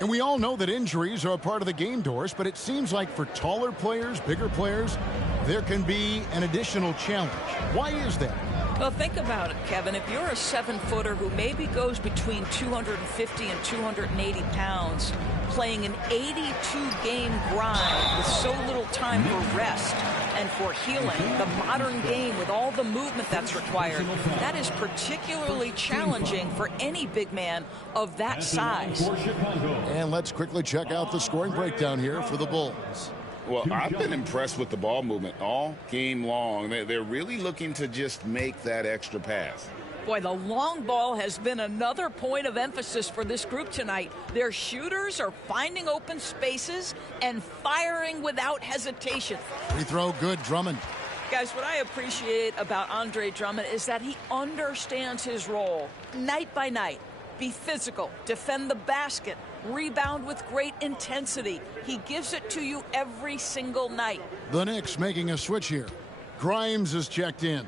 And we all know that injuries are a part of the game, Doris, but it seems like for taller players, bigger players, there can be an additional challenge. Why is that? Well, think about it, Kevin. If you're a 7-footer who maybe goes between 250 and 280 pounds, playing an 82-game grind with so little time for rest and for healing, the modern game with all the movement that's required, that is particularly challenging for any big man of that size. And let's quickly check out the scoring breakdown here for the Bulls. Well, I've been impressed with the ball movement all game long. They're really looking to just make that extra pass. Boy, the long ball has been another point of emphasis for this group tonight. Their shooters are finding open spaces and firing without hesitation. Free throw good, Drummond. Guys, what I appreciate about Andre Drummond is that he understands his role night by night. Be physical, defend the basket, rebound with great intensity. He gives it to you every single night. The Knicks making a switch here. Grimes is checked in.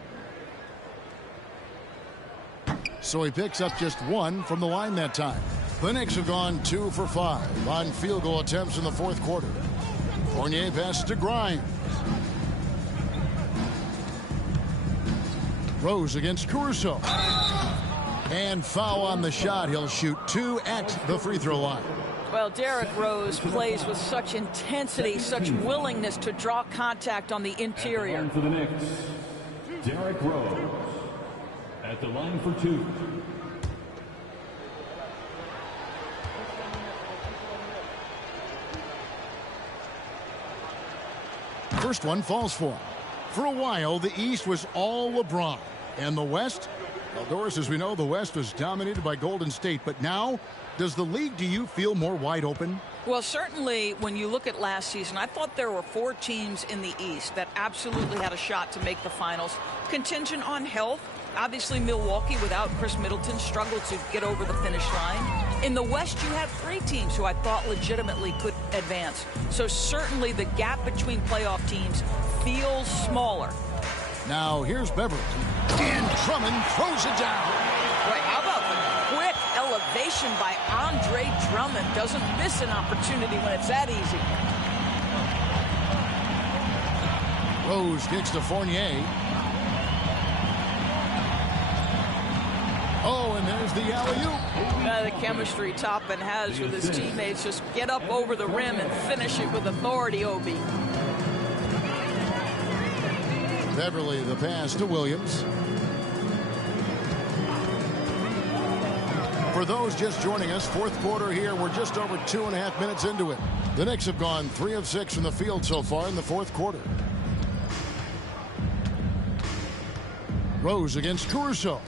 So he picks up just one from the line that time. The Knicks have gone 2 for 5 on field goal attempts in the fourth quarter. Fournier passes to Grimes. Rose against Caruso. And foul on the shot. He'll shoot 2 at the free throw line. Well, Derrick Rose plays with such intensity, such willingness to draw contact on the interior. For the Knicks, Derrick Rose at the line for 2. First one falls for him. For a while, the East was all LeBron. And the West? Well, Doris, as we know, the West was dominated by Golden State. But now, does the league, do you feel more wide open? Well, certainly when you look at last season, I thought there were 4 teams in the East that absolutely had a shot to make the finals. Contingent on health. Obviously, Milwaukee, without Chris Middleton, struggled to get over the finish line. In the West, you had 3 teams who I thought legitimately could advance. So certainly the gap between playoff teams feels smaller. Now, here's Beverly. And Drummond throws it down. Right, how about the quick elevation by Andre Drummond? Doesn't miss an opportunity when it's that easy. Rose kicks to Fournier. Oh, and there's the alley-oop. The chemistry Toppin has with his teammates. Just get up over the rim and finish it with authority, Obi. Beverly, the pass to Williams. For those just joining us, fourth quarter here. We're just over 2.5 minutes into it. The Knicks have gone 3 of 6 from the field so far in the fourth quarter. Rose against Caruso.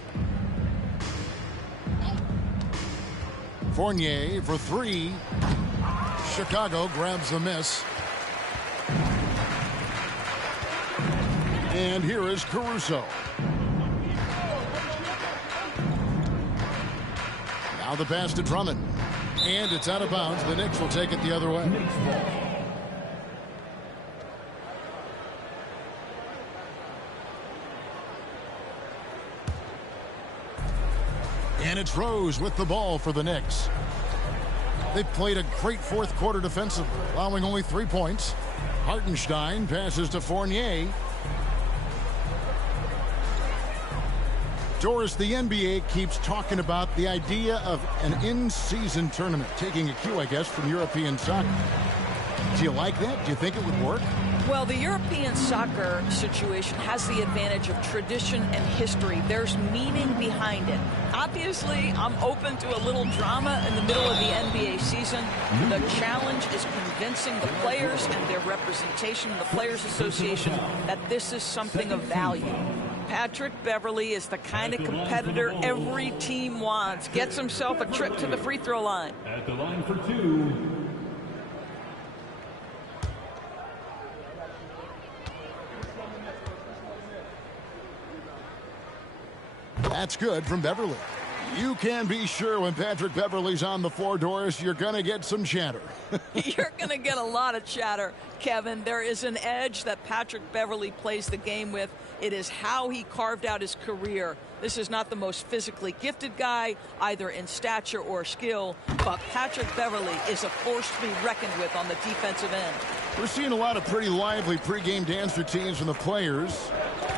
Fournier for 3. Chicago grabs the miss. And here is Caruso. Now the pass to Drummond. And it's out of bounds. The Knicks will take it the other way. And it's Rose with the ball for the Knicks. They've played a great fourth quarter defensively, allowing only 3 points. Hartenstein passes to Fournier. Doris, the NBA keeps talking about the idea of an in-season tournament, taking a cue, I guess, from European soccer. Do you like that? Do you think it would work? Well, the European soccer situation has the advantage of tradition and history. There's meaning behind it. Obviously, I'm open to a little drama in the middle of the NBA season. The challenge is convincing the players and their representation in the Players Association that this is something of value. Patrick Beverly is the kind of competitor every team wants. Gets himself a trip to the free throw line. At the line for 2. That's good from Beverly. You can be sure when Patrick Beverly's on the floor, Doris, you're going to get some chatter. You're going to get a lot of chatter, Kevin. There is an edge that Patrick Beverly plays the game with. It is how he carved out his career. This is not the most physically gifted guy, either in stature or skill, but Patrick Beverly is a force to be reckoned with on the defensive end. We're seeing a lot of pretty lively pregame dance routines from the players.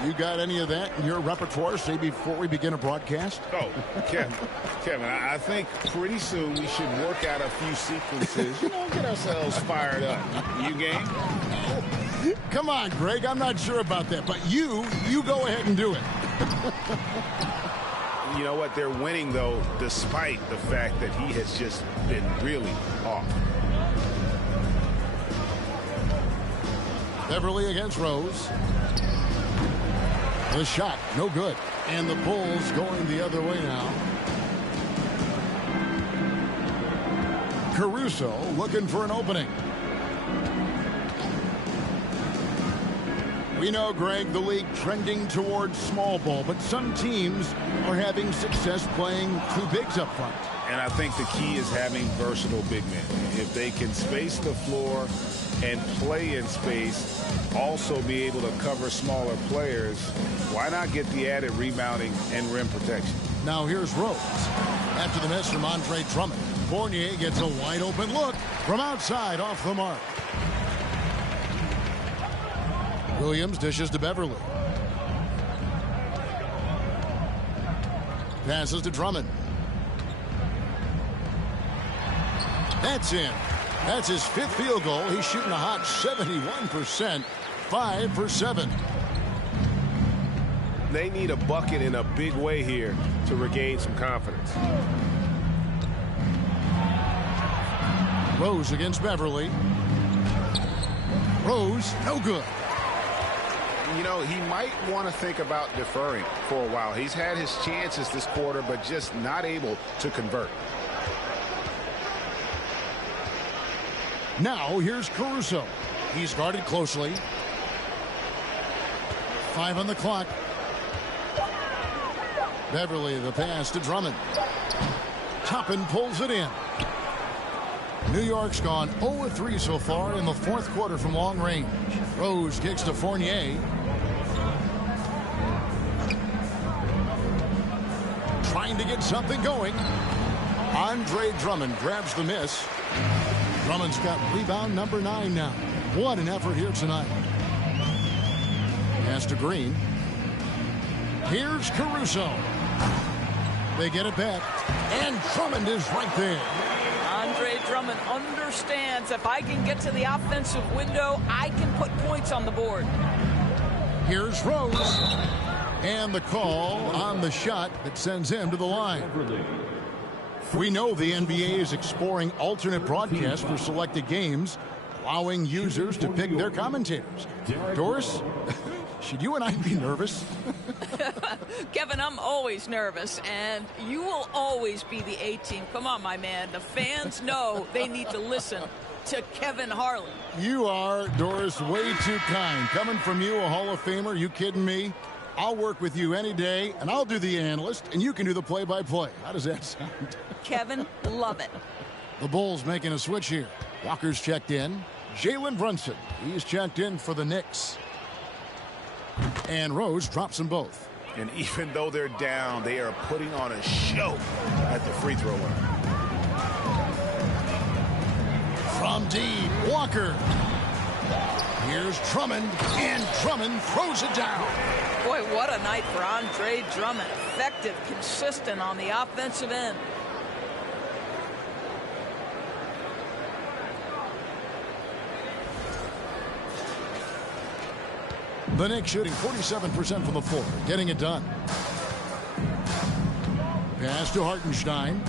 You got any of that in your repertoire, say, before we begin a broadcast? Oh, Kevin, I think pretty soon we should work out a few sequences, get ourselves fired up. You game? Come on, Greg, I'm not sure about that, but you go ahead and do it. You know what? They're winning, though, despite the fact that he has just been really off. Beverly against Rose. The shot, no good. And the Bulls going the other way now. Caruso looking for an opening. We know, Greg, the league trending towards small ball, but some teams are having success playing two bigs up front. And I think the key is having versatile big men. If they can space the floor and play in space, also be able to cover smaller players, why not get the added rebounding and rim protection? Now here's Rose. After the miss from Andre Drummond, Fournier gets a wide open look from outside off the mark. Williams dishes to Beverly. Passes to Drummond. That's in. That's his fifth field goal. He's shooting a hot 71%, 5 for 7. They need a bucket in a big way here to regain some confidence. Rose against Beverly. Rose, no good. You know, he might want to think about deferring for a while. He's had his chances this quarter, but just not able to convert. Now here's Caruso. He's guarded closely. 5 on the clock. Beverly, the pass to Drummond. Toppin pulls it in. New York's gone 0-3 so far in the fourth quarter from long range. Rose kicks to Fournier. Trying to get something going. Andre Drummond grabs the miss. Drummond's got rebound number 9 now. What an effort here tonight. Pass to Green. Here's Caruso. They get it back. And Drummond is right there. Andre Drummond understands if I can get to the offensive window, I can put points on the board. Here's Rose. And the call on the shot that sends him to the line. We know the NBA is exploring alternate broadcasts for selected games, allowing users to pick their commentators. Doris, should you and I be nervous? Kevin, I'm always nervous, and you will always be the A-team. Come on, my man. The fans know they need to listen to Kevin Harlan. You are, Doris, way too kind. Coming from you, a Hall of Famer, you kidding me? I'll work with you any day, and I'll do the analyst, and you can do the play-by-play. How does that sound? Kevin, love it. The Bulls making a switch here. Walker's checked in. Jalen Brunson, he's checked in for the Knicks. And Rose drops them both. And even though they're down, they are putting on a show at the free throw line. From deep, Walker. Here's Drummond, and Drummond throws it down. Boy, what a night for Andre Drummond. Effective, consistent on the offensive end. The Knicks shooting 47% from the floor, getting it done. Pass to Hartenstein.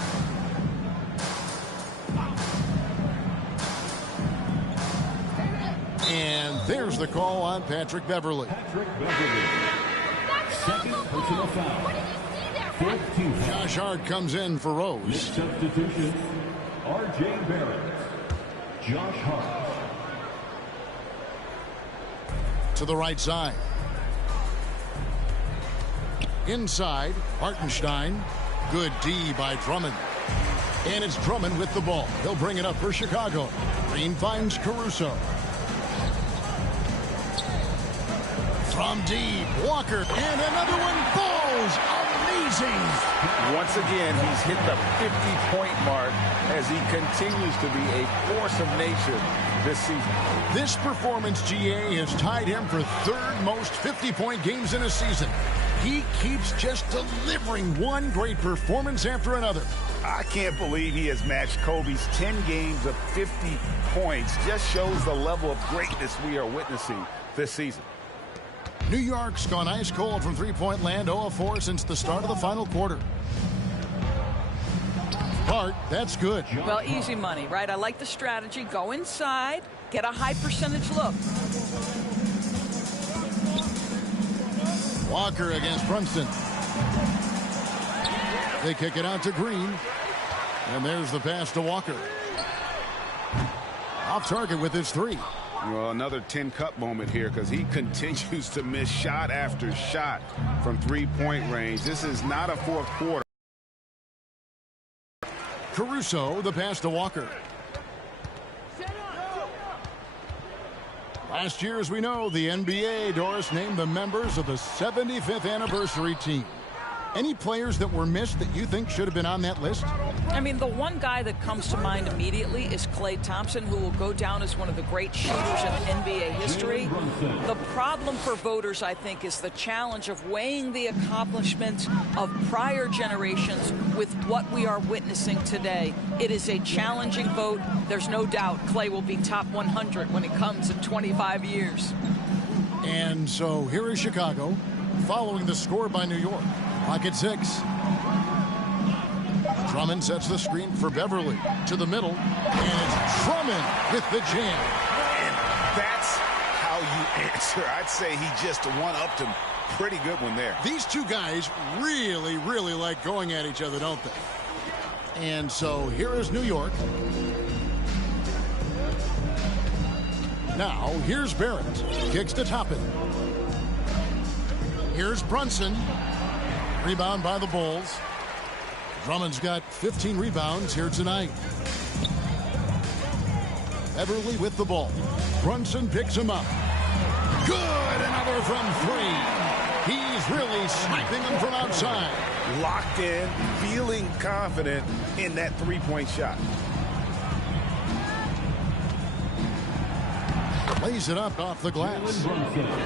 And there's the call on Patrick Beverly. Second personal foul. 15. Josh Hart comes in for Rose. Next substitution, R.J. Barrett. Josh Hart. To the right side. Inside, Hartenstein. Good D by Drummond. And it's Drummond with the ball. He'll bring it up for Chicago. Green finds Caruso. From deep, Walker, and another one falls. Amazing. Once again, he's hit the 50-point mark as he continues to be a force of nature this season. This performance, GA, has tied him for third most 50-point games in a season. He keeps just delivering one great performance after another. I can't believe he has matched Kobe's 10 games of 50 points. Just shows the level of greatness we are witnessing this season. New York's gone ice cold from three-point land, 0-4 since the start of the final quarter. Hart, that's good. Well, easy money, right? I like the strategy. Go inside, get a high percentage look. Walker against Brunson. They kick it out to Green. And there's the pass to Walker. Off target with his 3. Well, another 10-cup moment here because he continues to miss shot after shot from three-point range. This is not a fourth quarter. Caruso, the pass to Walker. Last year, as we know, the NBA, Doris, named the members of the 75th anniversary team. Any players that were missed that you think should have been on that list? I mean, the one guy that comes to mind immediately is Klay Thompson, who will go down as one of the great shooters in NBA history. The problem for voters, I think, is the challenge of weighing the accomplishments of prior generations with what we are witnessing today. It is a challenging vote. There's no doubt Klay will be top 100 when it comes in 25 years. And so here is Chicago following the score by New York. Clock at 6. Drummond sets the screen for Beverly to the middle, and it's Drummond with the jam. And that's how you answer. I'd say he just one-upped him. Pretty good one there. These two guys really, really like going at each other, don't they? And so here is New York. Now here's Barrett. Kicks to Toppin. Here's Brunson. Rebound by the Bulls. Drummond's got 15 rebounds here tonight. Beverly with the ball. Brunson picks him up. Good! Another from 3. He's really sniping them from outside. Locked in, feeling confident in that three-point shot. Lays it up off the glass.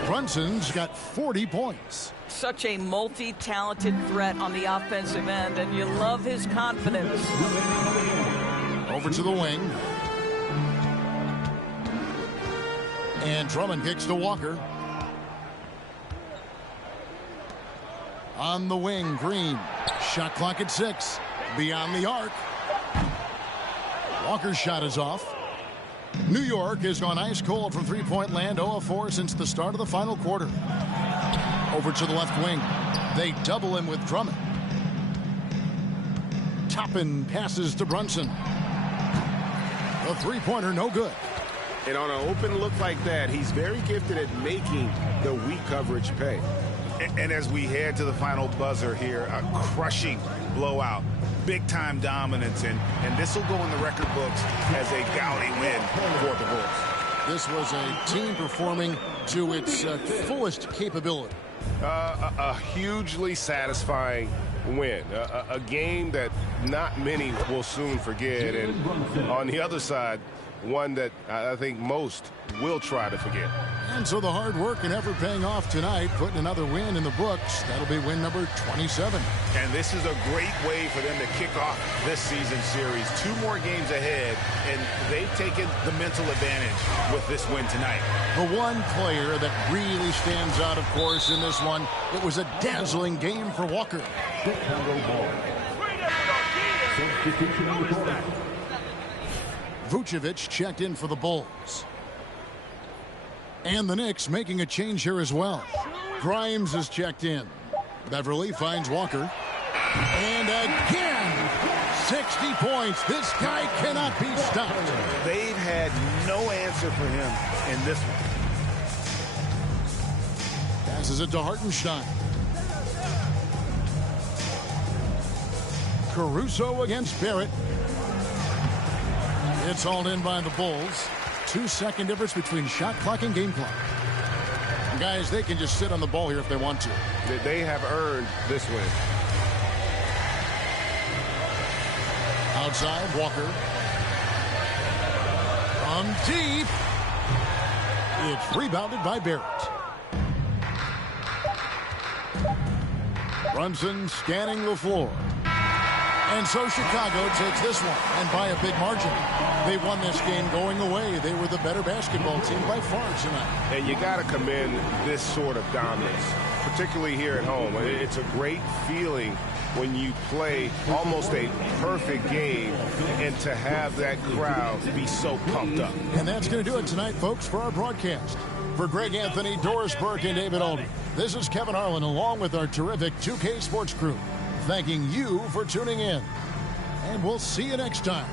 Brunson's got 40 points. Such a multi-talented threat on the offensive end, and you love his confidence. Over to the wing. And Drummond kicks to Walker. On the wing, Green. Shot clock at 6. Beyond the arc. Walker's shot is off. New York has gone ice cold from three-point land, 0 of 4 since the start of the final quarter. Over to the left wing. They double him with Drummond. Toppin passes to Brunson. The three-pointer no good. And on an open look like that, he's very gifted at making the weak coverage pay. And as we head to the final buzzer here, a crushing blowout. Big-time dominance, and this will go in the record books as a gaudy win for the Bulls. This was a team performing to its fullest capability. A hugely satisfying win. A game that not many will soon forget. And on the other side, one that I think most will try to forget. And so the hard work and effort paying off tonight, putting another win in the books. That'll be win number 27. And this is a great way for them to kick off this season series. 2 more games ahead, and they've taken the mental advantage with this win tonight. The one player that really stands out, of course, in this one, it was a dazzling game for Walker. Vucevic checked in for the Bulls. And the Knicks making a change here as well. Grimes is checked in. Beverly finds Walker. And again, 60 points. This guy cannot be stopped. They've had no answer for him in this one. Passes it to Hartenstein. Caruso against Barrett. It's hauled in by the Bulls. 2-second difference between shot clock and game clock. And guys, they can just sit on the ball here if they want to. They have earned this win. Outside, Walker. From deep. It's rebounded by Barrett. Brunson scanning the floor. And so Chicago takes this one, and by a big margin. They won this game going away. They were the better basketball team by far tonight. And you got to commend this sort of dominance, particularly here at home. It's a great feeling when you play almost a perfect game and to have that crowd be so pumped up. And that's going to do it tonight, folks, for our broadcast. For Greg Anthony, Doris Burke, and David Aldridge, this is Kevin Harlan along with our terrific 2K Sports crew, thanking you for tuning in. And we'll see you next time.